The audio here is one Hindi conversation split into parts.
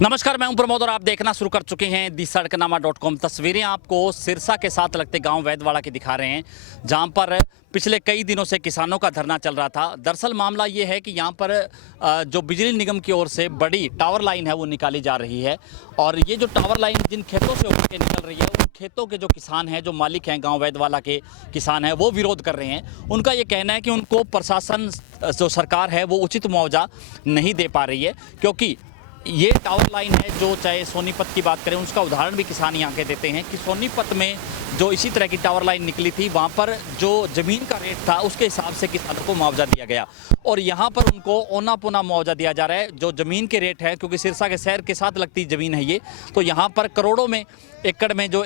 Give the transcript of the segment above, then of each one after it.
नमस्कार, मैं हूं प्रमोद और आप देखना शुरू कर चुके हैं दी सड़कनामा.com। तस्वीरें आपको सिरसा के साथ लगते गांव वैदवाड़ा की दिखा रहे हैं, जहां पर पिछले कई दिनों से किसानों का धरना चल रहा था। दरअसल मामला ये है कि यहां पर जो बिजली निगम की ओर से बड़ी टावर लाइन है वो निकाली जा रही है, और ये जो टावर लाइन जिन खेतों से होकर के निकल रही है, उन खेतों के जो किसान हैं, जो मालिक हैं, गाँव वैदवाड़ा के किसान हैं, वो विरोध कर रहे हैं। उनका ये कहना है कि उनको प्रशासन, जो सरकार है, वो उचित मुआवजा नहीं दे पा रही है, क्योंकि ये टावर लाइन है जो, चाहे सोनीपत की बात करें, उसका उदाहरण भी किसान यहाँ के देते हैं कि सोनीपत में जो इसी तरह की टावर लाइन निकली थी, वहाँ पर जो ज़मीन का रेट था उसके हिसाब से किसानों को मुआवजा दिया गया, और यहाँ पर उनको औना पौना मुआवजा दिया जा रहा है। जो ज़मीन के रेट है, क्योंकि सिरसा के शहर के साथ लगती ज़मीन है ये, तो यहाँ पर करोड़ों में एकड़ में जो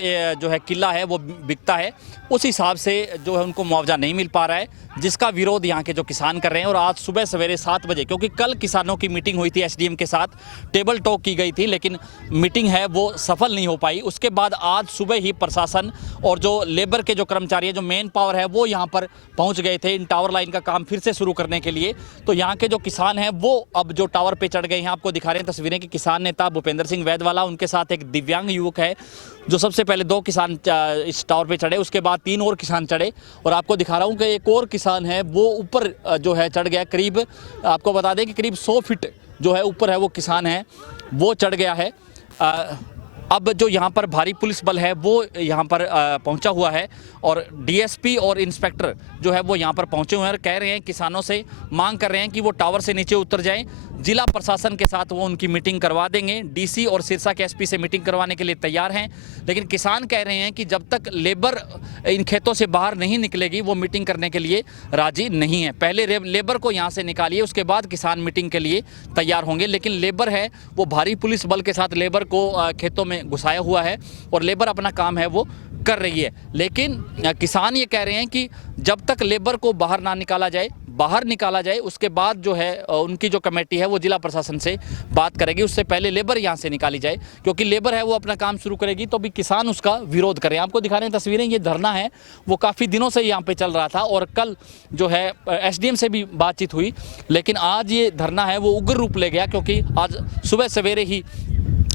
है किला है वो बिकता है, उस हिसाब से जो है उनको मुआवजा नहीं मिल पा रहा है, जिसका विरोध यहाँ के जो किसान कर रहे हैं। और आज सुबह सवेरे 7 बजे, क्योंकि कल किसानों की मीटिंग हुई थी एसडीएम के साथ, टेबल टॉक की गई थी, लेकिन मीटिंग है वो सफल नहीं हो पाई। उसके बाद आज सुबह ही प्रशासन और जो लेबर के जो कर्मचारी है, जो मेन पावर है, वो यहाँ पर पहुँच गए थे इन टावर लाइन का काम फिर से शुरू करने के लिए। तो यहाँ के जो किसान हैं वो अब जो टावर पे चढ़ गए हैं। आपको दिखा रहे हैं तस्वीरें कि किसान नेता भूपेंद्र सिंह वैदवाड़ा, उनके साथ एक दिव्यांग युवक है, जो सबसे पहले 2 किसान इस टावर पे चढ़े, उसके बाद 3 और किसान चढ़े, और आपको दिखा रहा हूँ कि एक और किसान है वो ऊपर जो है चढ़ गया। करीब आपको बता दें कि करीब 100 फीट जो है ऊपर है वो किसान है, वो चढ़ गया है। अब जो यहाँ पर भारी पुलिस बल है वो यहाँ पर पहुँचा हुआ है, और डीएसपी और इंस्पेक्टर जो है वो यहाँ पर पहुँचे हुए हैं, और कह रहे हैं, किसानों से मांग कर रहे हैं कि वो टावर से नीचे उतर जाएं। जिला प्रशासन के साथ वो उनकी मीटिंग करवा देंगे, डीसी और सिरसा के एसपी से मीटिंग करवाने के लिए तैयार हैं, लेकिन किसान कह रहे हैं कि जब तक लेबर इन खेतों से बाहर नहीं निकलेगी वो मीटिंग करने के लिए राजी नहीं है। पहले लेबर को यहाँ से निकालिए, उसके बाद किसान मीटिंग के लिए तैयार होंगे। लेकिन लेबर है वो भारी पुलिस बल के साथ लेबर को खेतों में घुसाया हुआ है, और लेबर अपना काम है वो कर रही है। लेकिन किसान ये कह रहे हैं कि जब तक लेबर को बाहर निकाला जाए, उसके बाद जो है उनकी जो कमेटी है वो जिला प्रशासन से बात करेगी, उससे पहले लेबर यहाँ से निकाली जाए, क्योंकि लेबर है वो अपना काम शुरू करेगी, तो भी किसान उसका विरोध करें। आपको दिखा रहे हैं तस्वीरें, ये धरना है वो काफ़ी दिनों से यहाँ पे चल रहा था, और कल जो है एसडीएम से भी बातचीत हुई, लेकिन आज ये धरना है वो उग्र रूप ले गया, क्योंकि आज सुबह सवेरे ही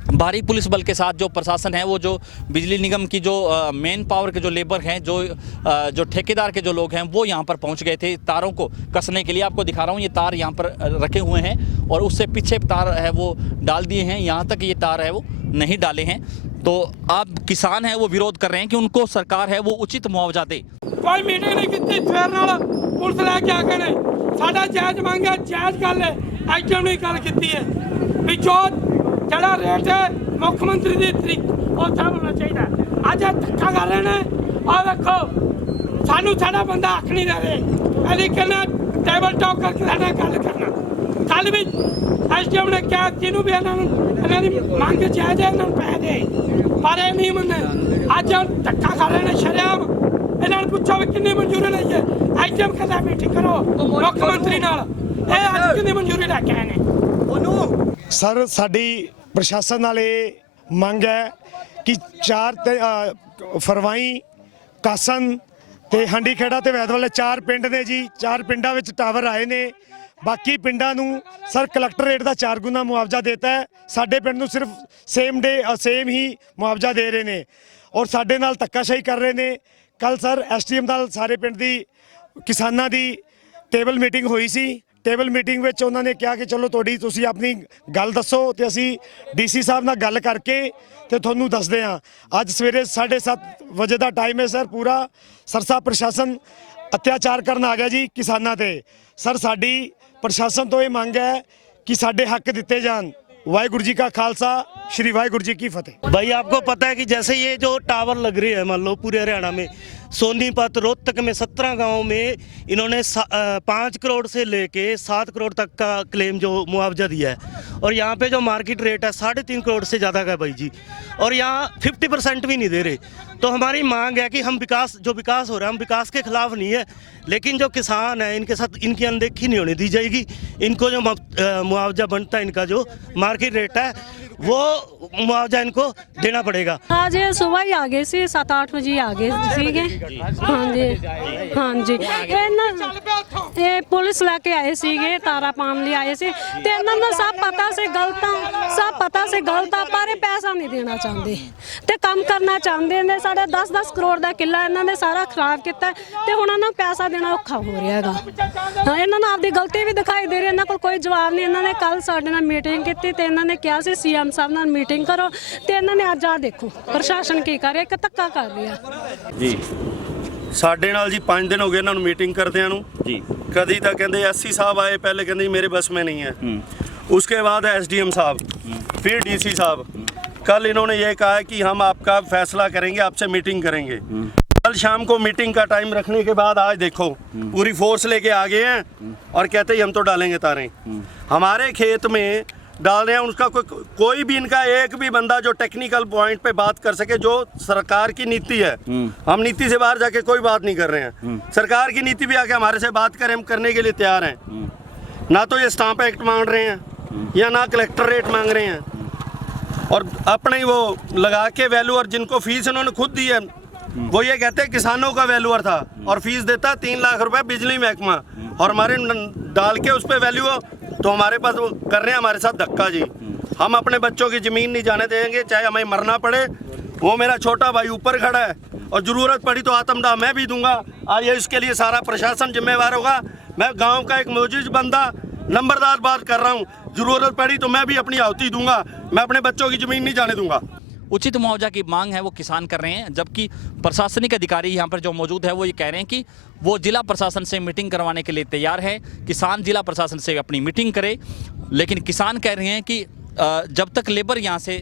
भारी पुलिस बल के साथ जो प्रशासन है, वो जो बिजली निगम की जो मेन पावर के जो लेबर हैं, जो ठेकेदार के जो लोग हैं, वो यहाँ पर पहुँच गए थे तारों को कसने के लिए। आपको दिखा रहा हूँ, ये तार यहाँ पर रखे हुए हैं, और उससे पीछे तार है वो डाल दिए हैं, यहाँ तक ये तार है वो नहीं डाले हैं। तो आप किसान है वो विरोध कर रहे हैं कि उनको सरकार है वो उचित मुआवजा दे। कोई मीटिंग नहीं की, फिर नाल पुलिस लैके आ गए ने, साडा जायज मंगा, जायज गल है, एसडीएम ने गल की है भी जो जड़ा रेट है मुख्यमंत्री की तरीक उत्थे होना चाहिए। अज धक्का कर रहे हैं, और देखो सानू साडा बंदा हक नहीं दे रहे, अली कहना टेबल टॉक करके साडा गल करना। कल भी एसडीएम ने कहा जिन्हों भी इन्होंने मांग जायज है, इन्होंने पैसे दे, पर ये नहीं मने। अज धक्का कर रहे हैं शरेआम, इन्होंने पूछो भी कितनी मंजूरी ली है, एसडीएम कहता मीटिंग करो मुख्यमंत्री नाल, ये अज कितनी मंजूरी लैके आए ने। सर साडी प्रशासन नाल ये मंग है कि 4 फरवाई, कासन ते हंडी खेड़ा ते वैदवाड़ा 4 पिंड ने जी, 4 पिंडां विच टावर आए ने। बाकी पिंडां नूं सर कलैक्टरेट दा 4 गुना मुआवजा देता है, साडे पिंड नूं सिर्फ सेम ही मुआवजा दे रहे ने, और साडे नाल धक्काशाही कर रहे ने। कल सर एसडीएम नाल सारे पिंड दी किसानां दी टेबल मीटिंग हुई सी। टेबल मीटिंग में उन्होंने कहा कि चलो थोड़ी तुसी अपनी गल दसो, तो असी डीसी साहब नाल गल करके तो थोनू दसदे हाँ। अज सवेरे 7:30 बजे का टाइम है सर, पूरा सरसा प्रशासन अत्याचार करन आ गया जी किसानां ते। सर साडी प्रशासन तो ये मंग है कि साडे हक दिते जान। वाहिगुरू जी का खालसा, श्री वाहिगुरू जी की फतेह। भाई आपको पता है कि जैसे ये जो टावर लग रही है, मान लो पूरे हरियाणा में, सोनीपत, रोहतक में 17 गाँव में इन्होंने 5 करोड़ से लेके 7 करोड़ तक का क्लेम जो मुआवजा दिया है, और यहाँ पे जो मार्केट रेट है 3.5 करोड़ से ज़्यादा का है भाई जी, और यहाँ 50% भी नहीं दे रहे। तो हमारी मांग है कि हम विकास हो रहा है, हम विकास के खिलाफ नहीं है, लेकिन जो किसान है इनके साथ इनकी अनदेखी नहीं होने दी जाएगी। इनको जो मुआवजा बनता है, इनका जो मार्केट रेट है वो मुआवजा इनको देना पड़ेगा। आज ये सुबह ही आ गए सी, 7-8 बजे आ गए सीगे। हाँ जी ये पुलिस लैके आए सीगे, तारा पान लिए आए सी, ते इन्हां नूं सब पता सी, गलतां सब ਪਤਾ ਸੀ ਗਲਤ ਆ ਪਰ ਇਹ ਪੈਸਾ ਨਹੀਂ ਦੇਣਾ ਚਾਹੁੰਦੇ ਤੇ ਕੰਮ ਕਰਨਾ ਚਾਹੁੰਦੇ ਨੇ। ਸਾਡੇ 10-10 ਕਰੋੜ ਦਾ ਕਿੱਲਾ ਇਹਨਾਂ ਨੇ ਸਾਰਾ ਖਰਾਬ ਕੀਤਾ ਤੇ ਹੁਣ ਇਹਨਾਂ ਨੂੰ ਪੈਸਾ ਦੇਣਾ ਔਖਾ ਹੋ ਰਿਹਾ ਹੈਗਾ। ਹਾਂ, ਇਹਨਾਂ ਨੂੰ ਆਪਦੀ ਗਲਤੀ ਵੀ ਦਿਖਾਈ ਦੇ ਰਹੀ, ਇਹਨਾਂ ਕੋਲ ਕੋਈ ਜਵਾਬ ਨਹੀਂ। ਇਹਨਾਂ ਨੇ ਕੱਲ ਸਾਡੇ ਨਾਲ ਮੀਟਿੰਗ ਕੀਤੀ ਤੇ ਇਹਨਾਂ ਨੇ ਕਿਹਾ ਸੀ ਸੀਐਮ ਸਾਹਿਬ ਨਾਲ ਮੀਟਿੰਗ ਕਰੋ ਤੇ ਇਹਨਾਂ ਨੇ ਅੱਜ ਆ ਦੇਖੋ ਪ੍ਰਸ਼ਾਸਨ ਕੀ ਕਰ ਰਿਹਾ, ਇੱਕ ਧੱਕਾ ਕਰ ਰਿਹਾ ਜੀ। ਸਾਡੇ ਨਾਲ ਜੀ 5 ਦਿਨ ਹੋ ਗਏ ਇਹਨਾਂ ਨੂੰ ਮੀਟਿੰਗ ਕਰਦਿਆਂ ਨੂੰ ਜੀ। ਕਦੀ ਤਾਂ ਕਹਿੰਦੇ ਐਸਸੀ ਸਾਹਿਬ ਆਏ, ਪਹਿਲੇ ਕਹਿੰਦੇ ਮੇਰੇ बस में नहीं है, उसके बाद एसडीएम साहब, फिर डीसी साहब। कल इन्होंने ये कहा है कि हम आपका फैसला करेंगे, आपसे मीटिंग करेंगे। कल शाम को मीटिंग का टाइम रखने के बाद आज देखो पूरी फोर्स लेके आ गए हैं और कहते हैं हम तो डालेंगे तारें। हमारे खेत में डाल रहे हैं, उसका कोई भी इनका एक भी बंदा जो टेक्निकल पॉइंट पे बात कर सके, जो सरकार की नीति है। हम नीति से बाहर जाके कोई बात नहीं कर रहे हैं। सरकार की नीति भी आके हमारे से बात करें, हम करने के लिए तैयार हैं। ना तो ये स्टाम्प एक्ट मांग रहे हैं या ना कलेक्टर रेट मांग रहे हैं, और अपने ही वो लगा के वैल्यूअर जिनको फीस इन्होंने खुद दी है, वो ये कहते हैं किसानों का वैल्यूअर था और फीस देता 3 लाख रुपए बिजली महकमा, और हमारे डाल के उस पर वैल्यू तो हमारे पास वो कर रहे हैं हमारे साथ धक्का जी। हम अपने बच्चों की ज़मीन नहीं जाने देंगे, चाहे हमें मरना पड़े। वो मेरा छोटा भाई ऊपर खड़ा है और ज़रूरत पड़ी तो आत्मदाह मैं भी दूंगा। आज ये इसके लिए सारा प्रशासन जिम्मेवार होगा। मैं गांव का एक मौजूद बंदा नंबरदार बात कर रहा हूँ, ज़रूरत पड़ी तो मैं भी अपनी आहुति दूंगा। मैं अपने बच्चों की ज़मीन नहीं जाने दूंगा। उचित मुआवजा की मांग है वो किसान कर रहे हैं, जबकि प्रशासनिक अधिकारी यहाँ पर जो मौजूद है वो ये कह रहे हैं कि वो जिला प्रशासन से मीटिंग करवाने के लिए तैयार है। किसान जिला प्रशासन से अपनी मीटिंग करे, लेकिन किसान कह रहे हैं कि जब तक लेबर यहाँ से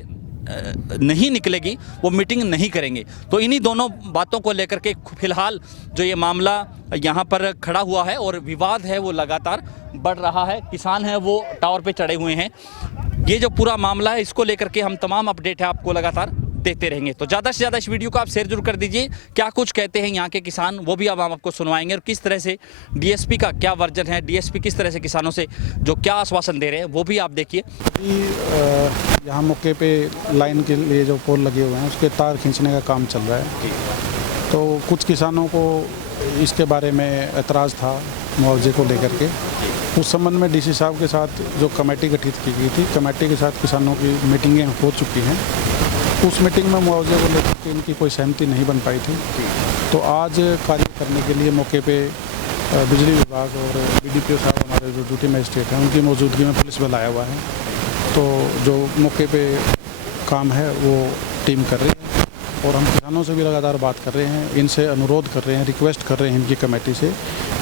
नहीं निकलेगी वो मीटिंग नहीं करेंगे। तो इन्हीं दोनों बातों को लेकर के फिलहाल जो ये मामला यहाँ पर खड़ा हुआ है और विवाद है वो लगातार बढ़ रहा है। किसान हैं वो टावर पे चढ़े हुए हैं। ये जो पूरा मामला है इसको लेकर के हम तमाम अपडेट है आपको लगातार देते रहेंगे। तो ज़्यादा से ज़्यादा इस वीडियो को आप शेयर जरूर कर दीजिए। क्या कुछ कहते हैं यहाँ के किसान वो भी अब हम आपको सुनवाएंगे, और किस तरह से डीएसपी का क्या वर्जन है, डीएसपी किस तरह से किसानों से जो क्या आश्वासन दे रहे हैं वो भी आप देखिए। यहाँ मौके पे लाइन के लिए जो पोल लगे हुए हैं उसके तार खींचने का काम चल रहा है। तो कुछ किसानों को इसके बारे में एतराज़ था मुआवजे को लेकर के। उस संबंध में डीसी साहब के साथ जो कमेटी गठित की गई थी, कमेटी के साथ किसानों की मीटिंगें हो चुकी हैं। उस मीटिंग में मुआवजे को लेकर के इनकी कोई सहमति नहीं बन पाई थी। तो आज कार्य करने के लिए मौके पे बिजली विभाग और बीडीपीओ साहब हमारे जो ड्यूटी मजिस्ट्रेट हैं उनकी मौजूदगी में पुलिस बल आया हुआ है। तो जो मौके पे काम है वो टीम कर रही है, और हम किसानों से भी लगातार बात कर रहे हैं, इनसे अनुरोध कर रहे हैं, रिक्वेस्ट कर रहे हैं इनकी कमेटी से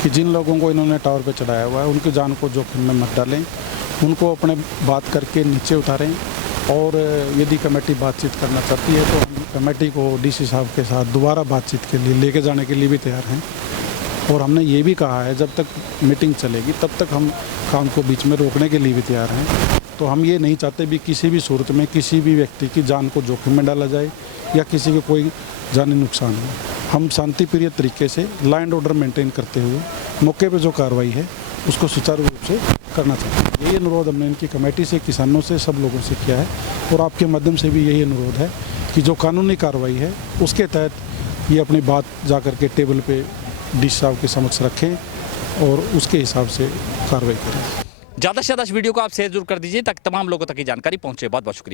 कि जिन लोगों को इन्होंने टावर पे चढ़ाया हुआ है उनकी जान को जोखिम में मत डालें, उनको अपने बात करके नीचे उतारें। और यदि कमेटी बातचीत करना चाहती है तो हम कमेटी को डीसी साहब के साथ दोबारा बातचीत के लिए लेके जाने के लिए भी तैयार हैं। और हमने ये भी कहा है जब तक मीटिंग चलेगी तब तक हम काम को बीच में रोकने के लिए भी तैयार हैं। तो हम ये नहीं चाहते भी किसी भी सूरत में किसी भी व्यक्ति की जान को जोखिम में डाला जाए या किसी को कोई जानी नुकसान हो। हम शांति प्रिय तरीके से लॉ एंड ऑर्डर मेंटेन करते हुए मौके पे जो कार्रवाई है उसको सुचारू रूप से करना चाहते हैं। यही अनुरोध हमने इनकी कमेटी से, किसानों से, सब लोगों से किया है। और आपके माध्यम से भी यही अनुरोध है कि जो कानूनी कार्रवाई है उसके तहत ये अपनी बात जा कर के टेबल पे डीसी साहब के समक्ष रखें और उसके हिसाब से कार्रवाई करें। ज़्यादा से ज़्यादा इस वीडियो को आप शेयर जरूर कर दीजिए ताकि तमाम लोगों तक की जानकारी पहुँचे। बहुत बहुत शुक्रिया।